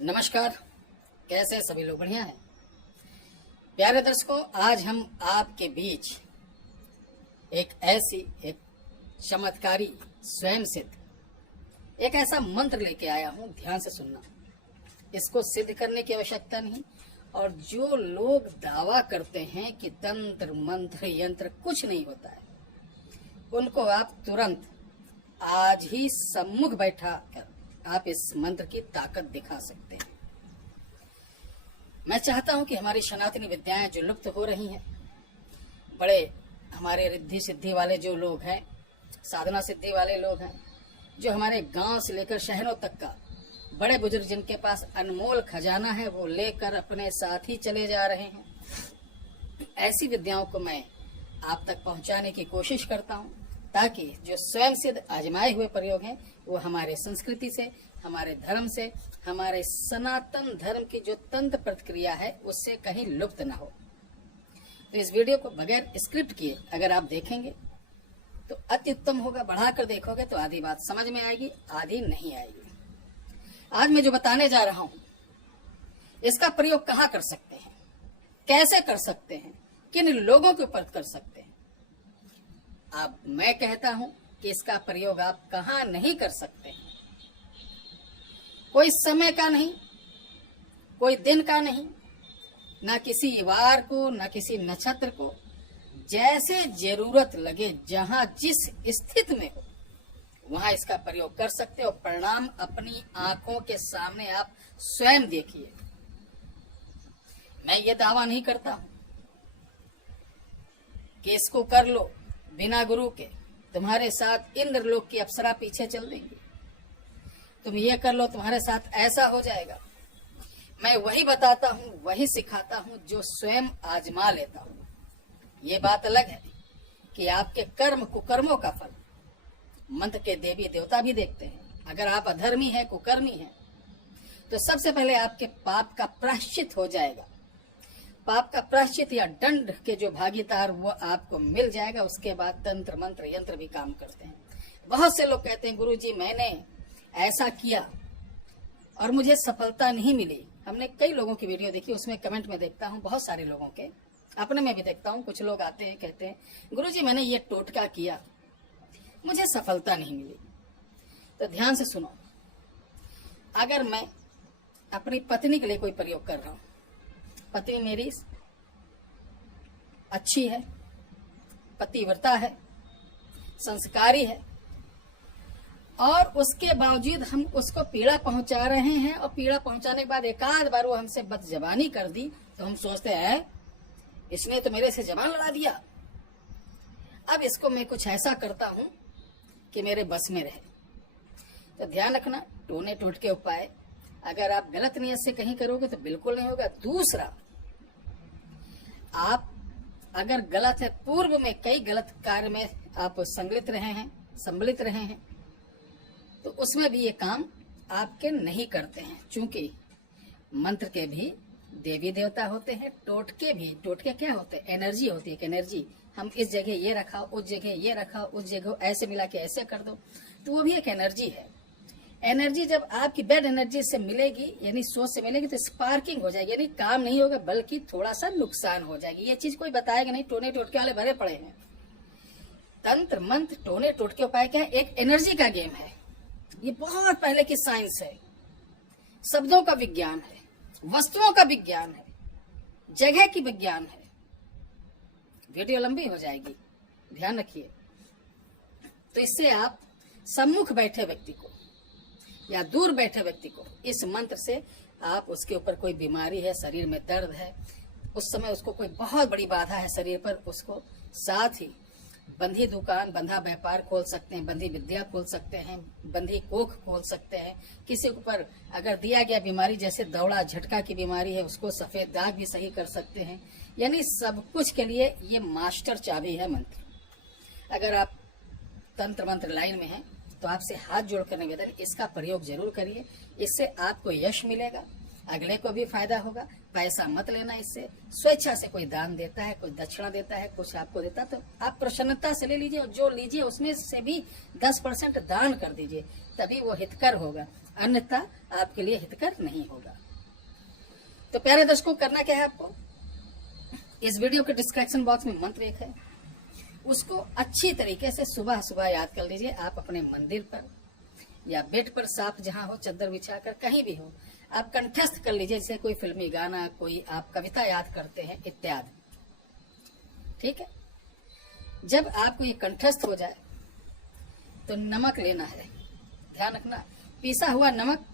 नमस्कार। कैसे सभी लोग? बढ़िया हैं? प्यारे दर्शकों, आज हम आपके बीच एक चमत्कारी स्वयं सिद्ध एक ऐसा मंत्र लेके आया हूं। ध्यान से सुनना। इसको सिद्ध करने की आवश्यकता नहीं, और जो लोग दावा करते हैं कि तंत्र मंत्र यंत्र कुछ नहीं होता है, उनको आप तुरंत आज ही सम्मुख बैठा कर आप इस मंत्र की ताकत दिखा सकते हैं। मैं चाहता हूं कि हमारी सनातनी विद्याएं जो लुप्त हो रही हैं, बड़े हमारे रिद्धि सिद्धि वाले जो लोग हैं, साधना सिद्धि वाले लोग हैं, जो हमारे गांव से लेकर शहरों तक का बड़े बुजुर्ग जिनके पास अनमोल खजाना है, वो लेकर अपने साथ ही चले जा रहे हैं। ऐसी विद्याओं को मैं आप तक पहुंचाने की कोशिश करता हूं, ताकि जो स्वयं सिद्ध आजमाए हुए प्रयोग हैं वो हमारे संस्कृति से, हमारे धर्म से, हमारे सनातन धर्म की जो तंत्र प्रतिक्रिया है उससे कहीं लुप्त ना हो। तो इस वीडियो को बगैर स्क्रिप्ट किए अगर आप देखेंगे तो अति उत्तम होगा। बढ़ाकर देखोगे तो आधी बात समझ में आएगी, आधी नहीं आएगी। आज मैं जो बताने जा रहा हूं, इसका प्रयोग कहाँ कर सकते हैं, कैसे कर सकते हैं, किन लोगों के ऊपर कर सकते हैं। अब मैं कहता हूं कि इसका प्रयोग आप कहां नहीं कर सकते हैं। कोई समय का नहीं, कोई दिन का नहीं, ना किसी वार को, ना किसी नक्षत्र को। जैसे जरूरत लगे, जहां जिस स्थिति में हो, वहां इसका प्रयोग कर सकते हो। परिणाम अपनी आंखों के सामने आप स्वयं देखिए। मैं ये दावा नहीं करता हूं कि इसको कर लो बिना गुरु के, तुम्हारे साथ इंद्रलोक की अप्सरा पीछे चल देंगी। तुम ये कर लो, तुम्हारे साथ ऐसा हो जाएगा। मैं वही बताता हूं, वही सिखाता हूं जो स्वयं आजमा लेता हूं। ये बात अलग है कि आपके कर्म कुकर्मों का फल मंत्र के देवी देवता भी देखते हैं। अगर आप अधर्मी है, कुकर्मी है, तो सबसे पहले आपके पाप का प्रायश्चित हो जाएगा। पाप का प्रायश्चित या दंड के जो भागीदार वो आपको मिल जाएगा। उसके बाद तंत्र मंत्र यंत्र भी काम करते हैं। बहुत से लोग कहते हैं, गुरुजी मैंने ऐसा किया और मुझे सफलता नहीं मिली। हमने कई लोगों की वीडियो देखी, उसमें कमेंट में देखता हूँ, बहुत सारे लोगों के, अपने में भी देखता हूँ। कुछ लोग आते हैं, कहते हैं गुरुजी मैंने ये टोटका किया, मुझे सफलता नहीं मिली। तो ध्यान से सुनो। अगर मैं अपनी पत्नी के लिए कोई प्रयोग कर रहा हूं, पत्नी मेरी अच्छी है, पतिव्रता है, संस्कारी है, और उसके बावजूद हम उसको पीड़ा पहुंचा रहे हैं, और पीड़ा पहुंचाने के बाद एकाध बार वो हमसे बदजबानी कर दी, तो हम सोचते हैं इसने तो मेरे से जबान लड़ा दिया, अब इसको मैं कुछ ऐसा करता हूं कि मेरे बस में रहे। तो ध्यान रखना, टोने टोटके उपाय अगर आप गलत नियत से कहीं करोगे तो बिल्कुल नहीं होगा। दूसरा, आप अगर गलत है, पूर्व में कई गलत कार्य में आप सम्मिलित रहे हैं, तो उसमें भी ये काम आपके नहीं करते हैं। चूंकि मंत्र के भी देवी देवता होते हैं, टोटके क्या होते हैं, एनर्जी होती है। एनर्जी, हम इस जगह ये रखा, उस जगह ये रखा, उस जगह ऐसे मिला के ऐसे कर दो, तो वो भी एक एनर्जी है। एनर्जी जब आपकी बैड एनर्जी से मिलेगी, यानी सोच से मिलेगी, तो स्पार्किंग हो जाएगी, यानी काम नहीं होगा बल्कि थोड़ा सा नुकसान हो जाएगी। ये चीज कोई बताएगा नहीं, टोने टोटके वाले भरे पड़े हैं। तंत्र मंत्र टोने टोटके उपाय क्या है, एक एनर्जी का गेम है। ये बहुत पहले की साइंस है, शब्दों का विज्ञान है, वस्तुओं का विज्ञान है, जगह की विज्ञान है। वीडियो लंबी हो जाएगी, ध्यान रखिए। तो इससे आप सम्मुख बैठे व्यक्ति को या दूर बैठे व्यक्ति को इस मंत्र से आप, उसके ऊपर कोई बीमारी है, शरीर में दर्द है, उस समय उसको कोई बहुत बड़ी बाधा है शरीर पर, उसको साथ ही बंधी दुकान, बंधा व्यापार खोल सकते हैं, बंधी विद्या खोल सकते हैं, बंधी कोख खोल सकते हैं। किसी के ऊपर अगर दिया गया बीमारी, जैसे दौड़ा झटका की बीमारी है, उसको सफेद दाग भी सही कर सकते हैं। यानी सब कुछ के लिए ये मास्टर चाबी है मंत्र। अगर आप तंत्र मंत्र लाइन में हैं तो आपसे हाथ जोड़कर निवेदन, इसका प्रयोग जरूर करिए। इससे आपको यश मिलेगा, अगले को भी फायदा होगा। पैसा मत लेना इससे। स्वेच्छा से कोई दान देता है, कोई दक्षिणा देता है, कुछ आपको देता है, तो आप प्रसन्नता से ले लीजिए, और जो लीजिए उसमें से भी 10% दान कर दीजिए, तभी वो हितकर होगा। अन्यथा आपके लिए हितकर नहीं होगा। तो प्यारे दर्शकों, करना क्या है आपको, इस वीडियो के डिस्क्रिप्शन बॉक्स में मंत्र एक है, उसको अच्छी तरीके से सुबह सुबह याद कर लीजिए। आप अपने मंदिर पर या बेड पर साफ जहां हो, चादर बिछाकर कहीं भी हो, आप कंठस्थ कर लीजिए। जैसे कोई फिल्मी गाना, कोई आप कविता याद करते हैं इत्यादि। ठीक है, जब आपको ये कंठस्थ हो जाए तो नमक लेना है। ध्यान रखना, पिसा हुआ नमक।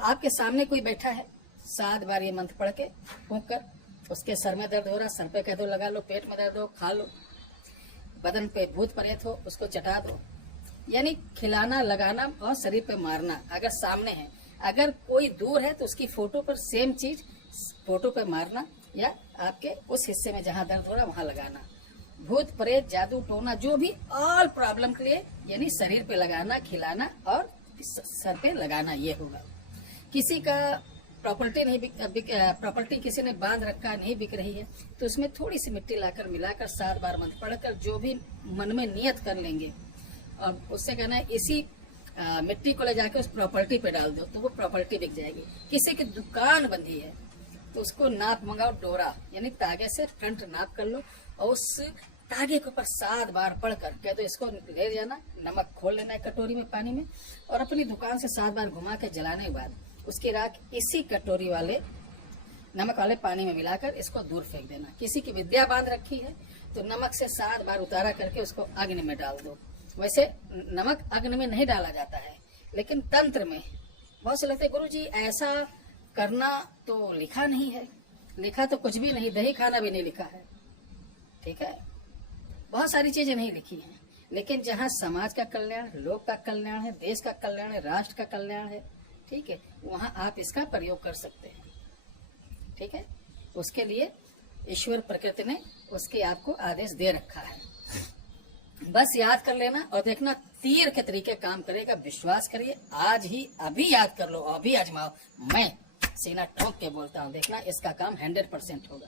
आपके सामने कोई बैठा है, 7 बार ये मंत्र पढ़ के फूंक कर, उसके सर में दर्द हो रहा, सर पे कह दो लगा लो, पेट में दर्द हो खा लो, बदन पे भूत प्रेत हो उसको चटा दो। यानी खिलाना, लगाना और शरीर पे मारना। अगर सामने है, अगर कोई दूर है तो उसकी फोटो पर सेम चीज फोटो पे मारना, या आपके उस हिस्से में जहां दर्द हो रहा वहां लगाना। भूत प्रेत, जादू टोना, जो भी ऑल प्रॉब्लम के लिए यानी शरीर पे लगाना, खिलाना और सर पे लगाना, ये होगा। किसी का प्रॉपर्टी नहीं प्रॉपर्टी किसी ने बांध रखा, नहीं बिक रही है, तो उसमें थोड़ी सी मिट्टी लाकर मिलाकर 7 बार मंत्र पढ़कर जो भी मन में नियत कर लेंगे और उससे कहना है इसी मिट्टी को ले जाकर उस प्रॉपर्टी पे डाल दो, तो वो प्रॉपर्टी बिक जाएगी। किसी की दुकान बंधी है तो उसको नाप मंगाओ, डोरा यानी तागे से फ्रंट नाप कर लो और उस तागे के ऊपर 7 बार पढ़कर कह दो इसको ले जाना, नमक खोल लेना है कटोरी में पानी में, और अपनी दुकान से 7 बार घुमा के जलाने के बाद उसकी राख इसी कटोरी वाले नमक वाले पानी में मिलाकर इसको दूर फेंक देना। किसी की विद्या बांध रखी है तो नमक से 7 बार उतारा करके उसको अग्नि में डाल दो। वैसे नमक अग्नि में नहीं डाला जाता है, लेकिन तंत्र में बहुत से लगते गुरु जी ऐसा करना तो लिखा नहीं है। लिखा तो कुछ भी नहीं, दही खाना भी नहीं लिखा है। ठीक है, बहुत सारी चीजें नहीं लिखी हैं, लेकिन जहाँ समाज का कल्याण, लोक का कल्याण है, देश का कल्याण है, राष्ट्र का कल्याण है, ठीक है, वहां आप इसका प्रयोग कर सकते हैं। ठीक है, उसके लिए ईश्वर प्रकृति ने उसके आपको आदेश दे रखा है। बस याद कर लेना और देखना तीर के तरीके काम करेगा। विश्वास करिए, आज ही अभी याद कर लो, अभी आजमाओ। मैं सीना ठोक के बोलता हूँ, देखना इसका काम 100% होगा।